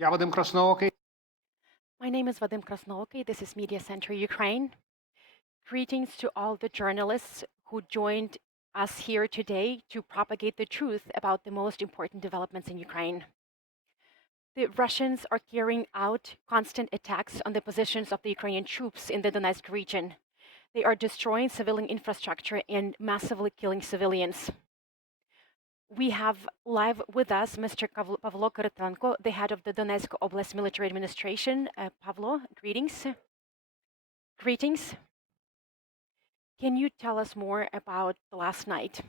Я Вадим Красноокий. My name is Vadim Krasnookий. This is Медіацентру Ukraine. Greetings to all the journalists who joined us here today to propagate the truth about the most important developments in Ukraine. The Russians are carrying out constant attacks on the positions of the Ukrainian troops in the Donetsk region. They are destroying civilian infrastructure and massively killing civilians. We have live with us Mr. Pavlo, Kyrylenko, the head of the Donetsk Oblast military administration. Pavlo, greetings. Greetings. Can you tell us more about the last night?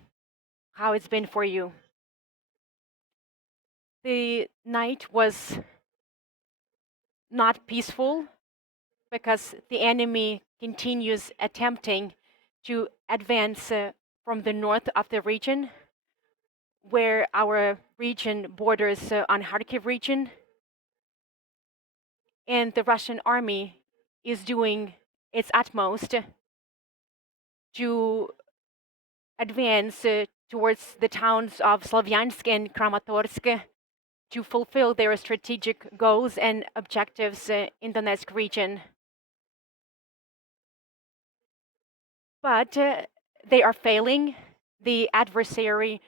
How it's been for you? The night was not peaceful because the enemy continues attempting to advance from the north of the region, where our region borders on Kharkiv region, and the Russian army is doing its utmost to advance towards the towns of Slavyansk and Kramatorsk to fulfill their strategic goals and objectives in the Donetsk region. But they are failing. The adversary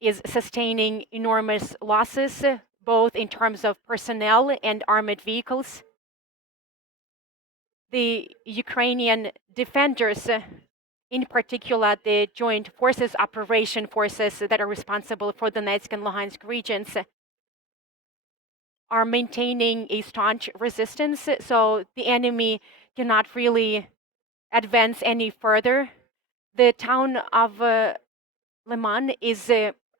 is sustaining enormous losses, both in terms of personnel and armored vehicles. The Ukrainian defenders, in particular the joint forces, operation forces that are responsible for Donetsk and Luhansk regions, are maintaining a staunch resistance, so the enemy cannot really advance any further. The town of Liman is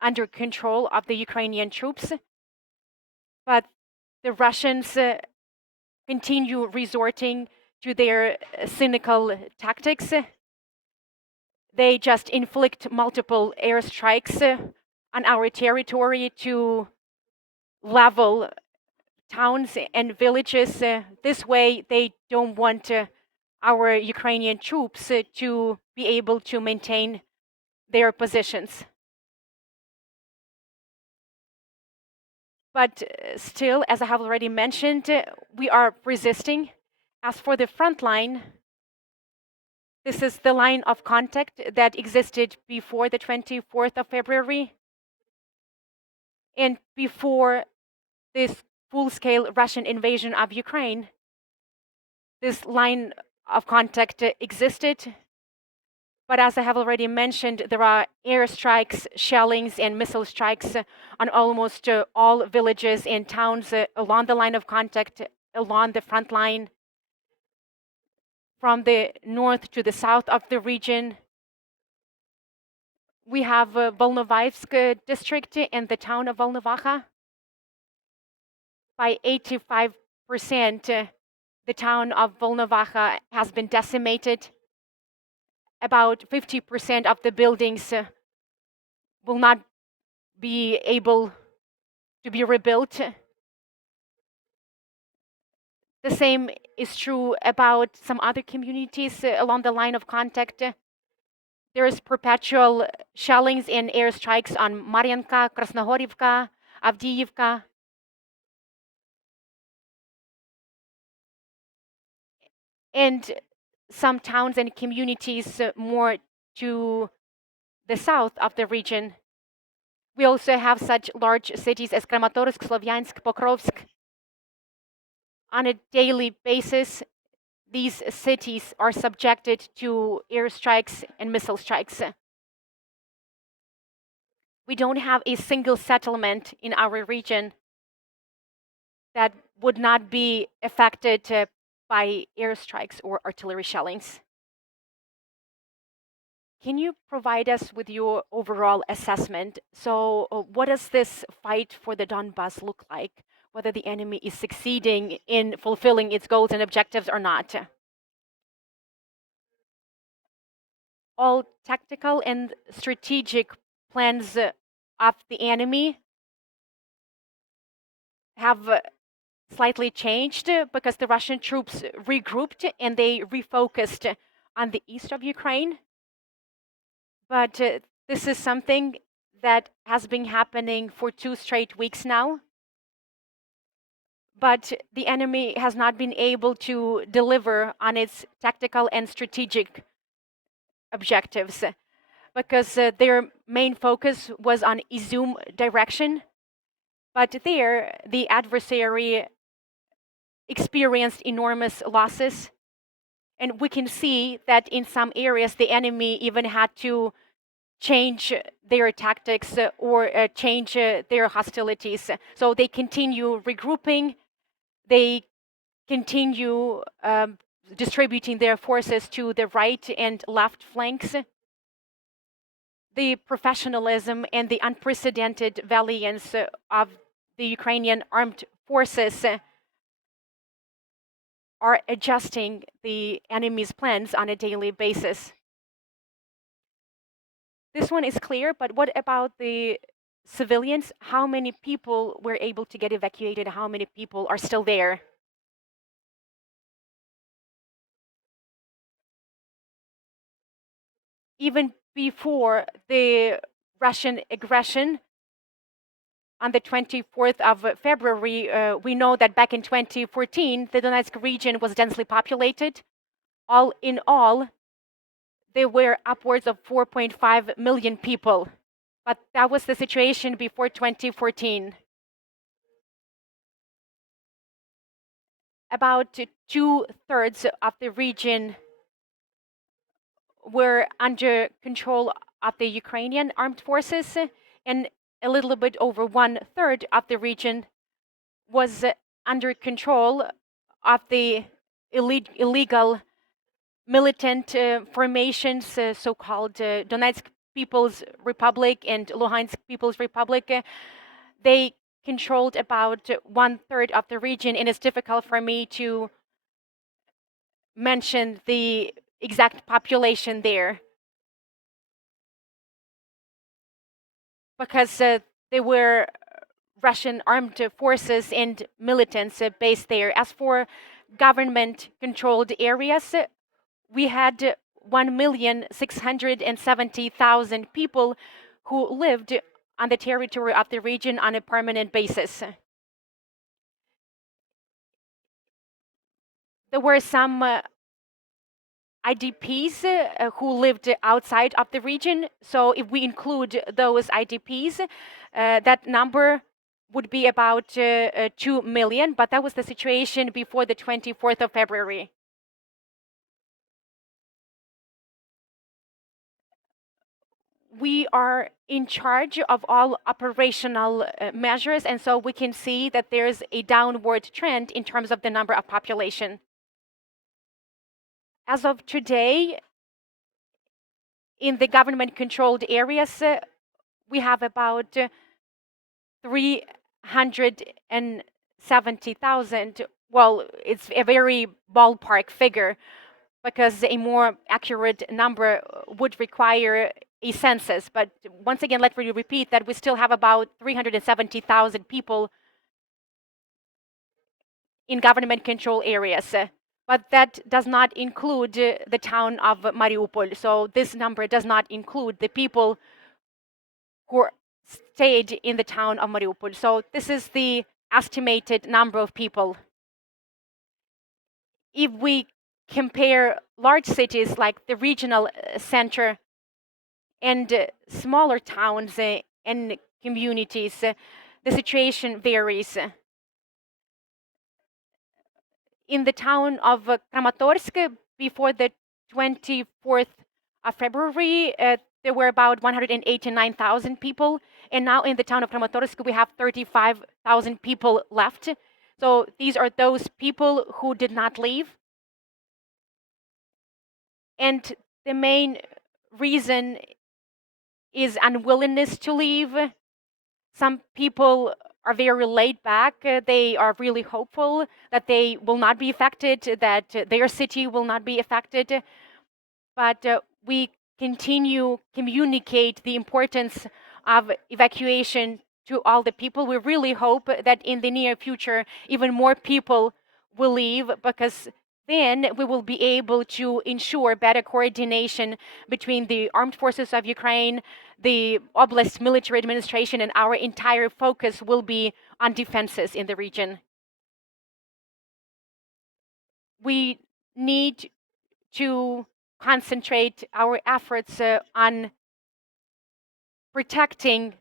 under control of the Ukrainian troops, but the Russians continue resorting to their cynical tactics. They just inflict multiple airstrikes on our territory to level towns and villages. This way, they don't want our Ukrainian troops to be able to maintain their positions. But still, as I have already mentioned, we are resisting. As for the front line, this is the line of contact that existed before the 24th of February and before this full-scale Russian invasion of Ukraine. This line of contact existed, but as I have already mentioned, there are airstrikes, shellings, and missile strikes on almost all villages and towns along the line of contact, along the front line, from the north to the south of the region. We have Volnovaysk district and the town of Volnovaha. By 85%, the town of Volnovaha has been decimated. About 50% of the buildings will not be able to be rebuilt. The same is true about some other communities along the line of contact. There is perpetual shellings and airstrikes on Maryanka, Krasnogorivka, Avdiivka. And some towns and communities more to the south of the region. We also have such large cities as Kramatorsk, Slavyansk, Pokrovsk. On a daily basis, these cities are subjected to airstrikes and missile strikes. We don't have a single settlement in our region that would not be affected by airstrikes or artillery shellings. Can you provide us with your overall assessment? So what does this fight for the Donbas look like? Whether the enemy is succeeding in fulfilling its goals and objectives or not? All tactical and strategic plans of the enemy have slightly changed because the Russian troops regrouped and they refocused on the east of Ukraine. But this is something that has been happening for 2 straight weeks now. but the enemy has not been able to deliver on its tactical and strategic objectives because their main focus was on Izum direction. But there, the adversary experienced enormous losses. And we can see that in some areas, the enemy even had to change their tactics or change their hostilities. So they continue regrouping, they continue distributing their forces to the right and left flanks. The professionalism and the unprecedented valiance of the Ukrainian armed forces are adjusting the enemy's plans on a daily basis. This one is clear, but what about the civilians? How many people were able to get evacuated? How many people are still there? Even before the Russian aggression on the 24th of February, we know that back in 2014, the Donetsk region was densely populated. All in all, there were upwards of 4.5 million people. But that was the situation before 2014. About 2/3 of the region were under control of the Ukrainian armed forces, and a little bit over 1/3 of the region was under control of the illegal militant formations, so-called Donetsk People's Republic and Luhansk People's Republic. They controlled about 1/3 of the region, and it's difficult for me to mention the exact population there because there were Russian armed forces and militants based there. As for government-controlled areas, we had 1,670,000 people who lived on the territory of the region on a permanent basis. There were some IDPs who lived outside of the region. So if we include those IDPs, that number would be about 2 million, but that was the situation before the 24th of February. We are in charge of all operational measures, and so we can see that there's a downward trend in terms of the number of population. As of today, in the government-controlled areas, we have about 370,000. Well, it's a very ballpark figure because a more accurate number would require a census. But once again, let me repeat that we still have about 370,000 people in government-controlled areas. But that does not include the town of Mariupol. So this number does not include the people who stayed in the town of Mariupol. So this is the estimated number of people. If we compare large cities like the regional center and smaller towns and communities, the situation varies. In the town of Kramatorsk, before the 24th of February, there were about 189,000 people. And now in the town of Kramatorsk, we have 35,000 people left. So these are those people who did not leave. And the main reason is unwillingness to leave. Some people are very laid back. They are really hopeful that they will not be affected, that their city will not be affected. But we continue communicate the importance of evacuation to all the people. We really hope that in the near future, even more people will leave, because then we will be able to ensure better coordination between the armed forces of Ukraine, the Oblast military administration, and our entire focus will be on defenses in the region. we need to concentrate our efforts on protecting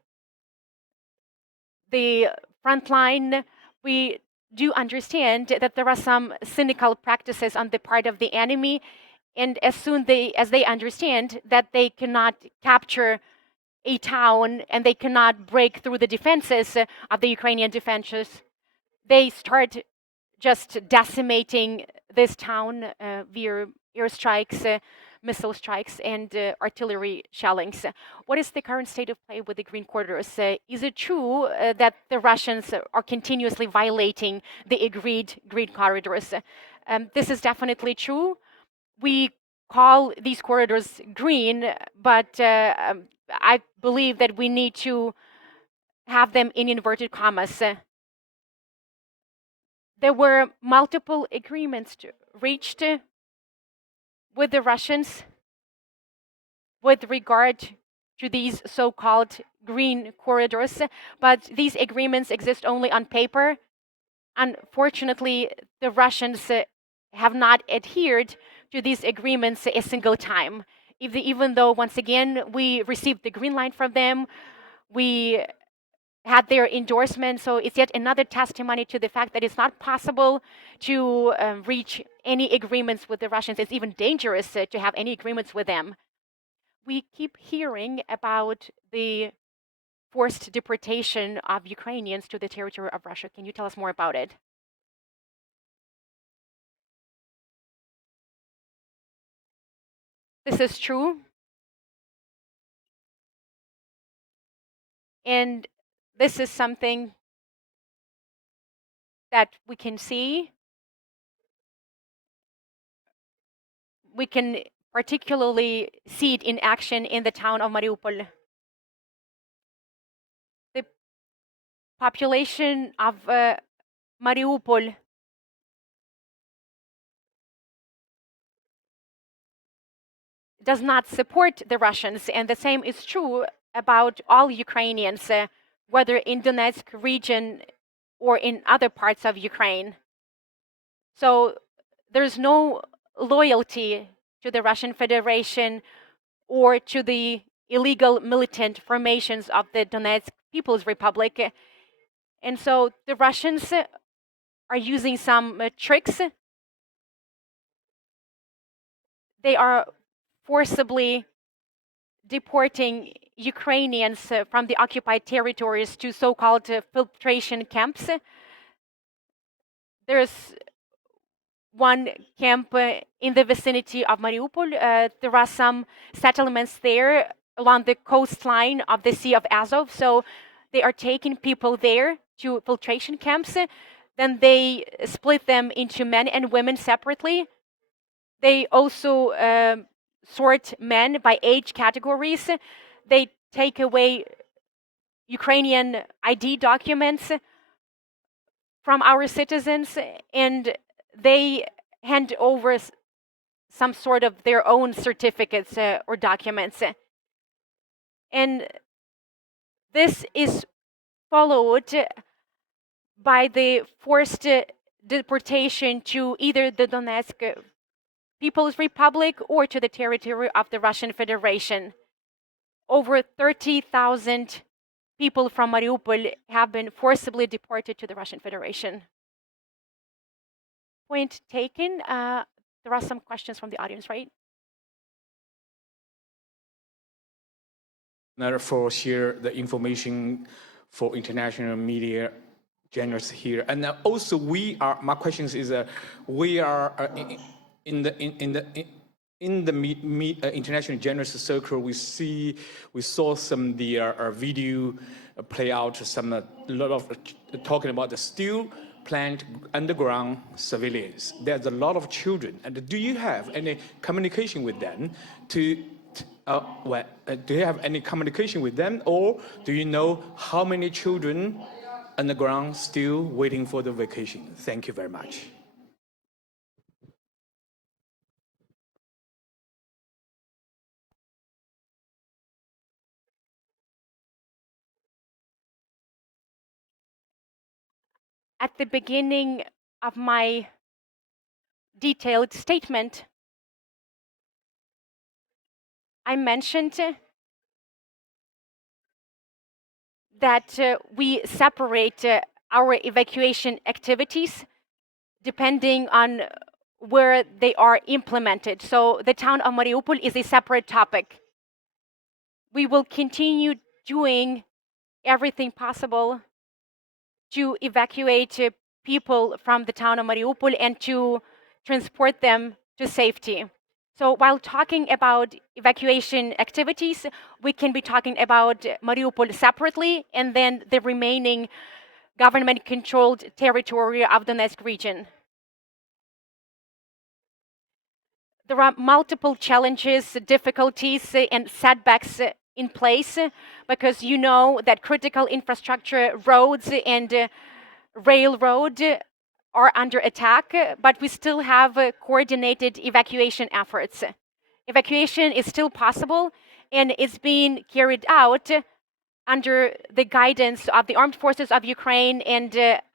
the front line. We do understand that there are some cynical practices on the part of the enemy, and as soon as they understand that they cannot capture a town and they cannot break through the defenses of the Ukrainian defenses, they start just decimating this town via airstrikes, missile strikes, and artillery shellings. What is the current state of play with the green corridors? Is it true that the Russians are continuously violating the agreed green corridors? This is definitely true. We call these corridors green, but I believe that we need to have them in inverted commas. There were multiple agreements reached with the Russians with regard to these so-called green corridors, but these agreements exist only on paper. Unfortunately, the Russians have not adhered to these agreements a single time. Even though, once again, we received the green light from them, we had their endorsement. So it's yet another testimony to the fact that it's not possible to reach any agreements with the Russians. It's even dangerous to have any agreements with them. We keep hearing about the forced deportation of Ukrainians to the territory of Russia. Can you tell us more about it? This is true. And this is something that we can see. We can particularly see it in action in the town of Mariupol. The population of Mariupol does not support the Russians, and the same is true about all Ukrainians, whether in Donetsk region or in other parts of Ukraine. So there's no loyalty to the Russian Federation or to the illegal militant formations of the Donetsk People's Republic. And so the Russians are using some tricks. They are forcibly deporting Ukrainians from the occupied territories to so-called filtration camps. There's one camp in the vicinity of Mariupol. There are some settlements there along the coastline of the Sea of Azov. So they are taking people there to filtration camps. Then they split them into men and women separately. They also sort men by age categories. They take away Ukrainian ID documents from our citizens, and they hand over some sort of their own certificates or documents. And this is followed by the forced deportation to either the Donetsk People's Republic or to the territory of the Russian Federation. Over 30,000 people from Mariupol have been forcibly deported to the Russian Federation. Point taken. There are some questions from the audience, right? For share the information for international media journalists here, and also my question is we are in the international journalist circle. We saw some the video play out some a lot of talking about the steel plant underground civilians. There's a lot of children, and do you have any communication with them do you have any communication with them, or do you know how many children underground still waiting for the vacation? Thank you very much. At the beginning of my detailed statement, I mentioned that we separate our evacuation activities depending on where they are implemented. So the town of Mariupol is a separate topic. We will continue doing everything possible to evacuate people from the town of Mariupol and to transport them to safety. So while talking about evacuation activities, we can be talking about Mariupol separately and then the remaining government-controlled territory of the Donetsk region. There are multiple challenges, difficulties, and setbacks in place because you know that critical infrastructure, roads and railroad are under attack, but we still have coordinated evacuation efforts. Evacuation is still possible and is being carried out under the guidance of the armed forces of Ukraine and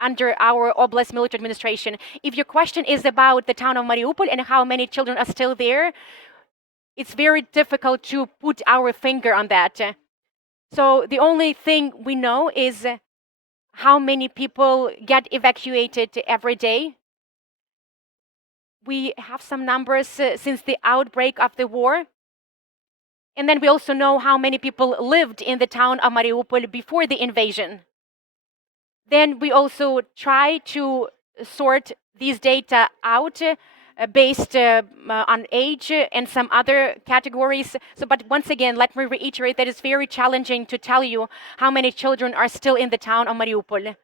under our Oblast military administration. If your question is about the town of Mariupol and how many children are still there, it's very difficult to put our finger on that. So the only thing we know is how many people get evacuated every day. We have some numbers since the outbreak of the war. And then we also know how many people lived in the town of Mariupol before the invasion. Then we also try to sort these data out based on age and some other categories. But once again, let me reiterate that it's very challenging to tell you how many children are still in the town of Mariupol.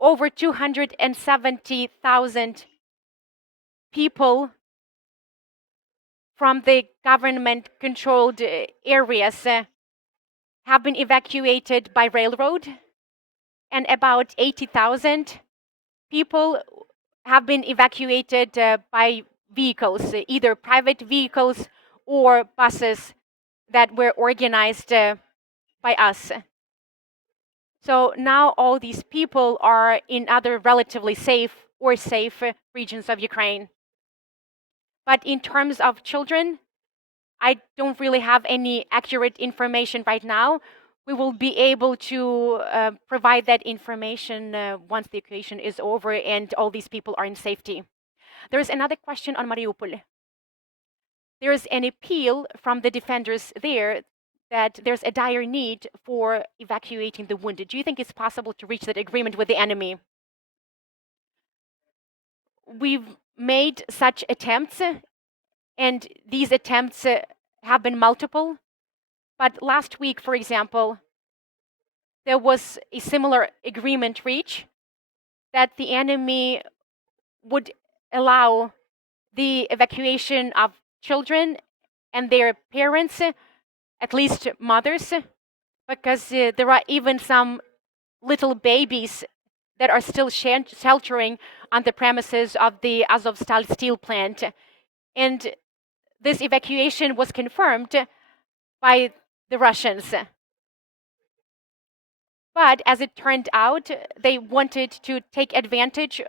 Over 270,000 people from the government-controlled areas have been evacuated by railroad, and about 80,000 people have been evacuated by vehicles, either private vehicles or buses that were organized by us. So now all these people are in other relatively safe or safe regions of Ukraine. But in terms of children, I don't really have any accurate information right now. We will be able to provide that information once the evacuation is over and all these people are in safety. There's another question on Mariupol. There's an appeal from the defenders there that there's a dire need for evacuating the wounded. Do you think it's possible to reach that agreement with the enemy? We've made such attempts, and these attempts have been multiple. But last week, for example, there was a similar agreement reached that the enemy would allow the evacuation of children and their parents, at least mothers, because there are even some little babies that are still sheltering on the premises of the Azovstal steel plant. And this evacuation was confirmed by the Russians. But as it turned out, they wanted to take advantage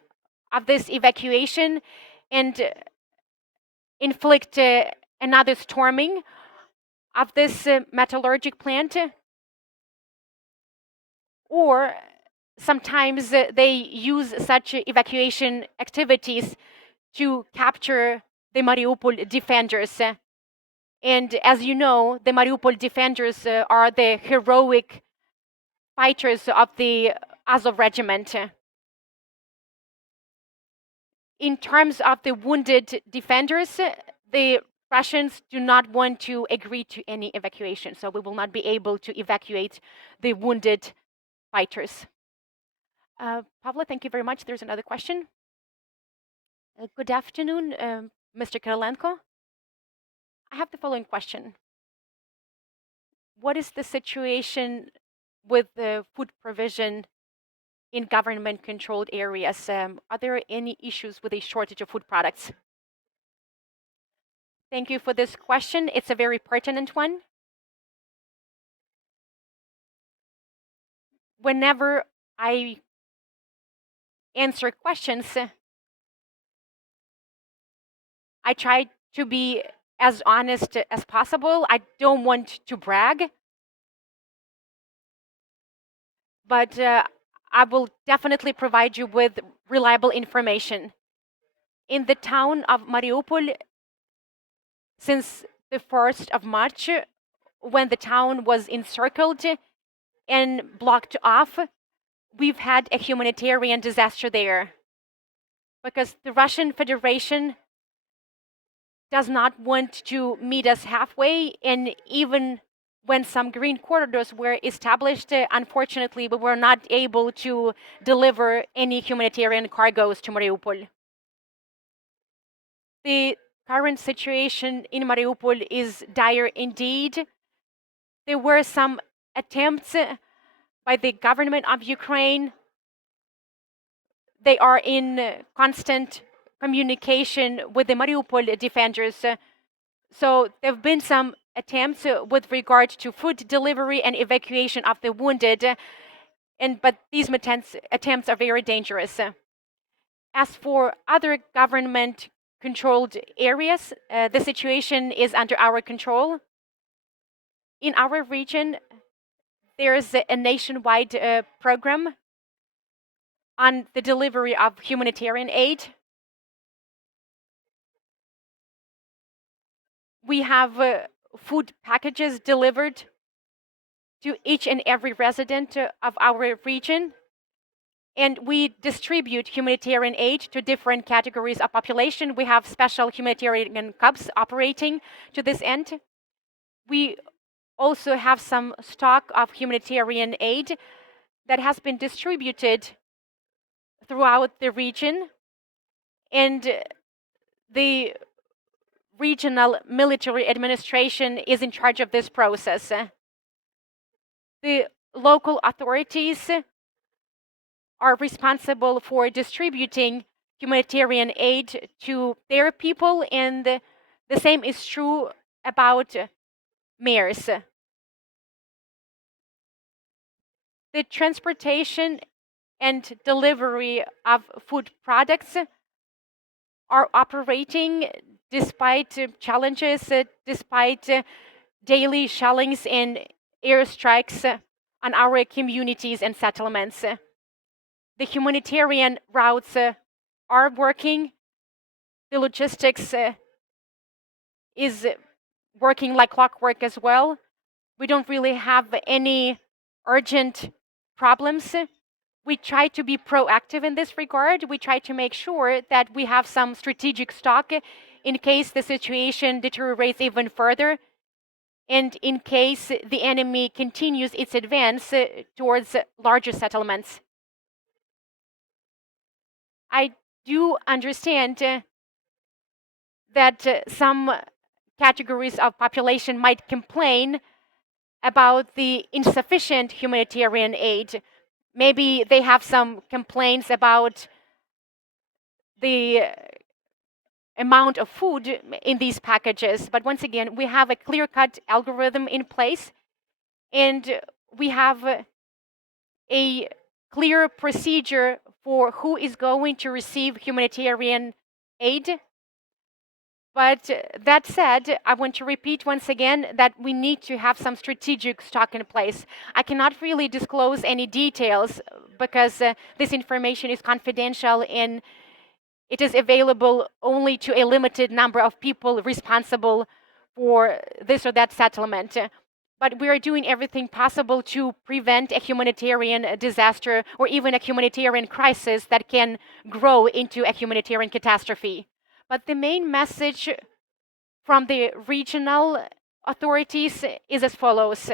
of this evacuation and inflict another storming of this metallurgic plant. Or sometimes they use such evacuation activities to capture the Mariupol defenders. And as you know, the Mariupol defenders are the heroic fighters of the Azov regiment. In terms of the wounded defenders, the Russians do not want to agree to any evacuation, so we will not be able to evacuate the wounded fighters. Pavlo, thank you very much. There's another question. Good afternoon, Mr. Kyrylenko. I have the following question. What is the situation with the food provision in government-controlled areas? Are there any issues with a shortage of food products? Thank you for this question. It's a very pertinent one. Whenever I answer questions, I try to be as honest as possible. I don't want to brag, but I will definitely provide you with reliable information. In the town of Mariupol, since the 1st of March, when the town was encircled and blocked off, we've had a humanitarian disaster there because the Russian Federation does not want to meet us halfway, and even when some green corridors were established, unfortunately, we were not able to deliver any humanitarian cargoes to Mariupol. The current situation in Mariupol is dire indeed. There were some attempts by the government of Ukraine. They are in constant communication with the Mariupol defenders. So there have been some attempts with regard to food delivery and evacuation of the wounded, but these attempts are very dangerous. As for other government-controlled areas, the situation is under our control. In our region, there is a nationwide program on the delivery of humanitarian aid. We have food packages delivered to each and every resident of our region, and we distribute humanitarian aid to different categories of population. We have special humanitarian hubs operating to this end. We also have some stock of humanitarian aid that has been distributed throughout the region, and the regional military administration is in charge of this process. The local authorities are responsible for distributing humanitarian aid to their people, and the same is true about mayors. The transportation and delivery of food products are operating despite challenges, despite daily shellings and airstrikes on our communities and settlements. The humanitarian routes are working. The logistics is working like clockwork as well. We don't really have any urgent problems. We try to be proactive in this regard. We try to make sure that we have some strategic stock in case the situation deteriorates even further, and in case the enemy continues its advance towards larger settlements. I do understand that some categories of population might complain about the insufficient humanitarian aid. Maybe they have some complaints about the amount of food in these packages. But once again, we have a clear-cut algorithm in place, and we have a clear procedure for who is going to receive humanitarian aid. But that said, I want to repeat once again that we need to have some strategic stock in place. I cannot really disclose any details because this information is confidential and it is available only to a limited number of people responsible for this or that settlement. But we are doing everything possible to prevent a humanitarian disaster or even a humanitarian crisis that can grow into a humanitarian catastrophe. But the main message from the regional authorities is as follows.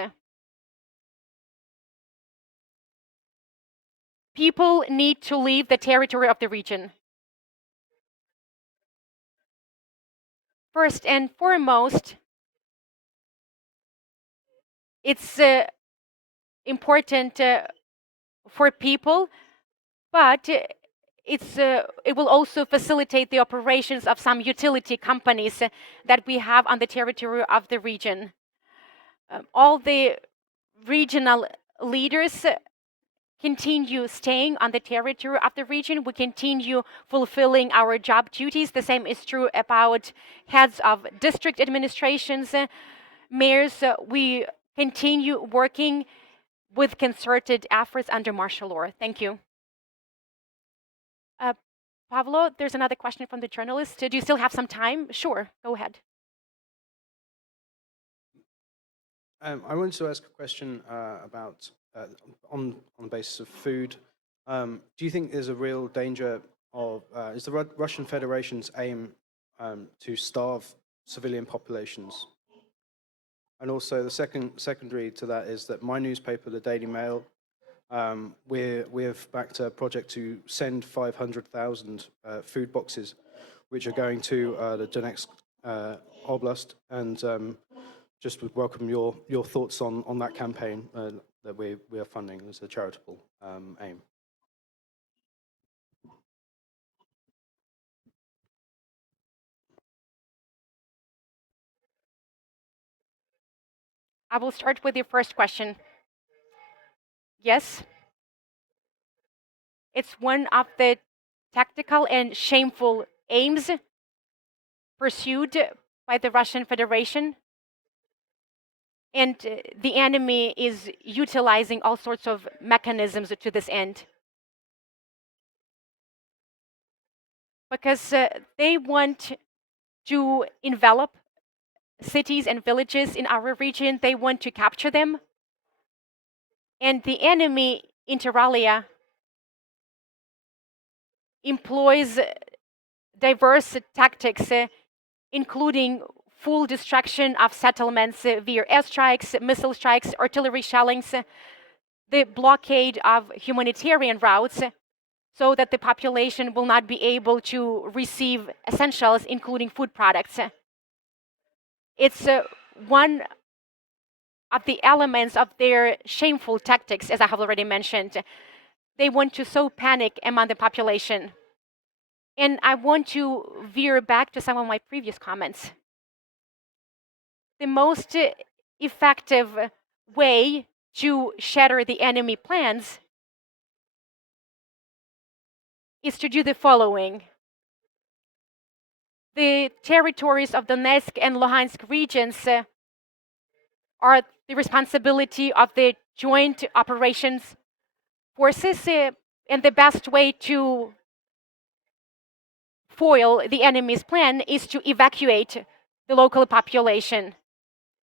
People need to leave the territory of the region. First and foremost, it's important for people, but it will also facilitate the operations of some utility companies that we have on the territory of the region. All the regional leaders continue staying on the territory of the region. We continue fulfilling our job duties. The same is true about heads of district administrations, mayors. We continue working with concerted efforts under martial law. Thank you. Pavlo, there's another question from the journalist. Do you still have some time? Sure, go ahead. I wanted to ask a question about, on the basis of food. Do you think there's a real danger of, is the Russian Federation's aim to starve civilian populations? And also the secondary to that is that my newspaper, the Daily Mail, we have backed a project to send 500,000 food boxes, which are going to the Donetsk Oblast, and just would welcome your thoughts on that campaign that we are funding as a charitable aim. I will start with your first question. Yes, it's one of the tactical and shameful aims pursued by the Russian Federation. And the enemy is utilizing all sorts of mechanisms to this end. Because they want to envelop cities and villages in our region. They want to capture them. And the enemy, inter alia, employs diverse tactics, including full destruction of settlements via airstrikes, missile strikes, artillery shellings, the blockade of humanitarian routes, so that the population will not be able to receive essentials, including food products. It's one of the elements of their shameful tactics, as I have already mentioned. They want to sow panic among the population. And I want to veer back to some of my previous comments. The most effective way to shatter the enemy plans is to do the following. The territories of Donetsk and Luhansk regions are the responsibility of the joint operations forces, and the best way to foil the enemy's plan is to evacuate the local population.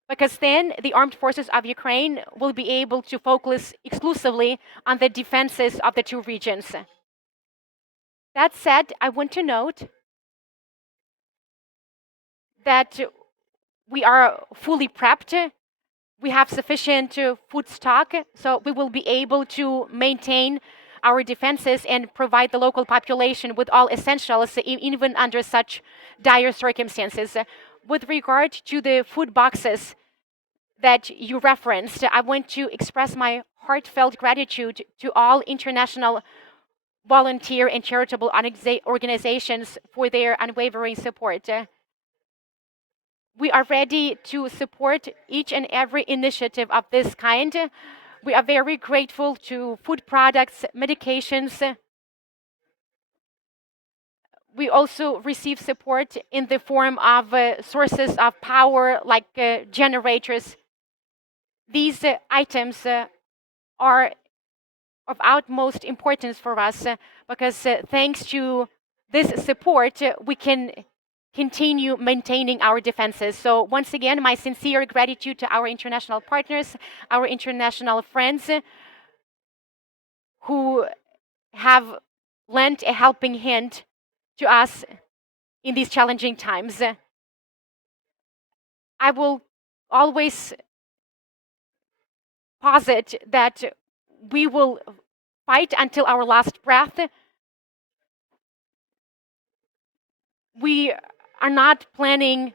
Because then the armed forces of Ukraine will be able to focus exclusively on the defenses of the two regions. That said, I want to note that we are fully prepped. We have sufficient food stock, so we will be able to maintain our defenses and provide the local population with all essentials, even under such dire circumstances. With regard to the food boxes that you referenced, I want to express my heartfelt gratitude to all international volunteer and charitable organizations for their unwavering support. We are ready to support each and every initiative of this kind. We are very grateful to food products, medications. We also receive support in the form of sources of power like generators. These items are of utmost importance for us because thanks to this support, we can continue maintaining our defenses. So once again, my sincere gratitude to our international partners, our international friends who have lent a helping hand to us in these challenging times. I will always posit that we will fight until our last breath. We are not planning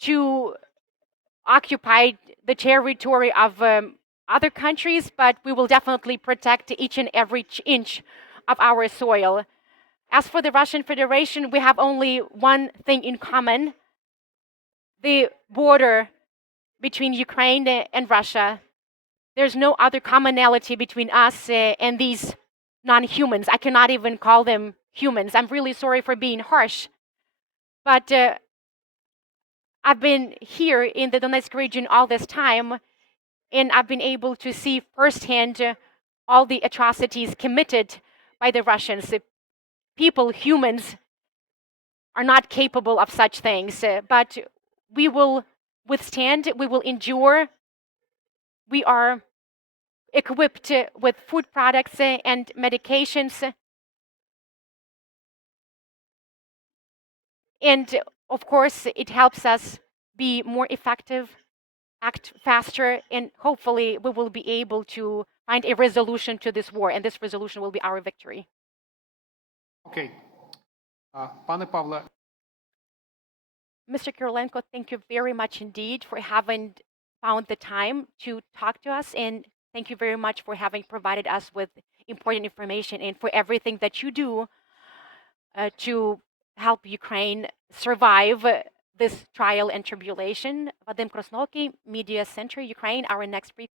to occupy the territory of other countries, but we will definitely protect each and every inch of our soil. As for the Russian Federation, we have only one thing in common: the border between Ukraine and Russia. there's no other commonality between us and these non-humans. I cannot even call them humans. I'm really sorry for being harsh. But I've been here in the Donetsk region all this time, and I've been able to see firsthand all the atrocities committed by the Russians. People, humans, are not capable of such things, but we will withstand, we will endure. We are equipped with food products and medications. And of course, it helps us be more effective, act faster, and hopefully we will be able to find a resolution to this war, and this resolution will be our victory. Окей. Пане Павле, Mr. Kyrylenko, thank you very much indeed for having found the time to talk to us, and thank you very much for having provided us with important information and for everything that you do to help Ukraine survive this trial and tribulation. Vadim Krasnoky, Medіацентру Ukraine, our next brief.